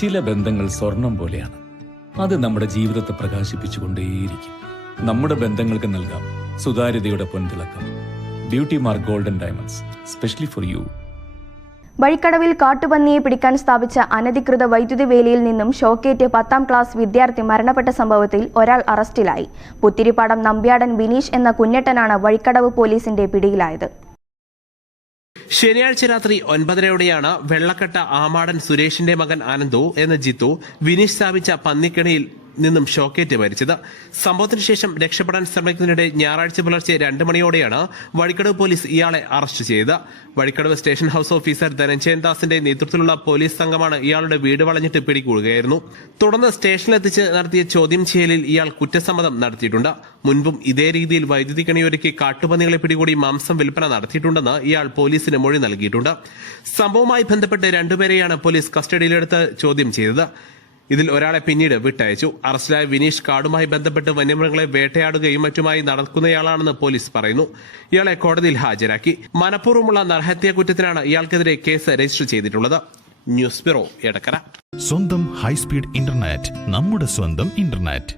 ചില ബന്ധങ്ങൾ സ്വർണം പോലെയാണ്. അത് നമ്മുടെ ജീവിതത്തെ പ്രകാശിപ്പിച്ചുകൊണ്ടേയിരിക്കും. നമ്മുടെ ബന്ധങ്ങൾക്ക് നൽകാം സുതാര്യതയുടെ പൊൻതിളക്കം. Beauty mark golden diamonds, specially for you. വഴിക്കടവിൽ കാട്ടുപന്നിയെ പിടിക്കാൻ സ്ഥാപിച്ച അനധികൃത വൈദ്യുതി വേലിയിൽ നിന്നും ഷോക്കേറ്റ് 10ാം ക്ലാസ് വിദ്യാർത്ഥി മരണപ്പെട്ട സംഭവത്തിൽ ഒരാൾ അറസ്റ്റിലായി. പുത്തിരിപ്പാടം നമ്പ്യാടൻ ബിനീഷ് എന്ന കുഞ്ഞട്ടനാണ് വഴിക്കടവ് പോലീസിന്റെ പിടിയിലായത്. ശനിയാഴ്ച രാത്രി 9:30 വെള്ളക്കെട്ട ആമാടൻ സുരേഷിന്റെ മകൻ അനന്തു എന്ന ജിത്തു വിനീഷ് സ്ഥാപിച്ച പന്നിക്കണിയിൽ നിന്നും ഷോക്കേറ്റ് മരിച്ചത്. സംഭവത്തിന് ശേഷം രക്ഷപ്പെടാൻ ശ്രമിക്കുന്നതിനിടെ ഞായറാഴ്ച പുലർച്ചെ 2 മണിയോടെയാണ് വഴിക്കടവ് പോലീസ് ഇയാളെ അറസ്റ്റ് ചെയ്തത്. Vazhikkadavu station house officer Dhananjayan ദാസിന്റെ നേതൃത്വത്തിലുള്ള പോലീസ് സംഘമാണ് ഇയാളുടെ വീട് വളഞ്ഞിട്ട് പിടികൂടുകയായിരുന്നു. തുടർന്ന് സ്റ്റേഷനിലെത്തിച്ച് നടത്തിയ ചോദ്യം ചെയ്യലിൽ ഇയാൾ കുറ്റസമ്മതം നടത്തിയിട്ടുണ്ട്. മുൻപും ഇതേ രീതിയിൽ വൈദ്യുതി കണിയൊരുക്കി കാട്ടുപന്നികളെ പിടികൂടി മാംസം വിൽപ്പന നടത്തിയിട്ടുണ്ടെന്ന് ഇയാൾ പോലീസിന് മൊഴി നൽകിയിട്ടുണ്ട്. സംഭവവുമായി ബന്ധപ്പെട്ട് 2 പേരെയാണ് പോലീസ് കസ്റ്റഡിയിലെടുത്ത് ചോദ്യം ചെയ്തത്. ഇതിൽ ഒരാളെ പിന്നീട് വിട്ടയച്ചു. അറസ്റ്റിലായ വിനീഷ് കാടുമായി ബന്ധപ്പെട്ട് വന്യമൃഗങ്ങളെ വേട്ടയാടുകയും മറ്റുമായി നടക്കുന്നയാളാണെന്ന് പോലീസ് പറയുന്നു. ഇയാളെ കോടതിയിൽ ഹാജരാക്കി. മനഃപൂർവ്വമുള്ള നരഹത്യാ കുറ്റത്തിനാണ് ഇയാൾക്കെതിരെ കേസ് രജിസ്റ്റർ ചെയ്തിട്ടുള്ളത്. News bureau, Edakkara. സ്വന്തം ഹൈസ്പീഡ് ഇന്റർനെറ്റ്, നമ്മുടെ സ്വന്തം ഇന്റർനെറ്റ്.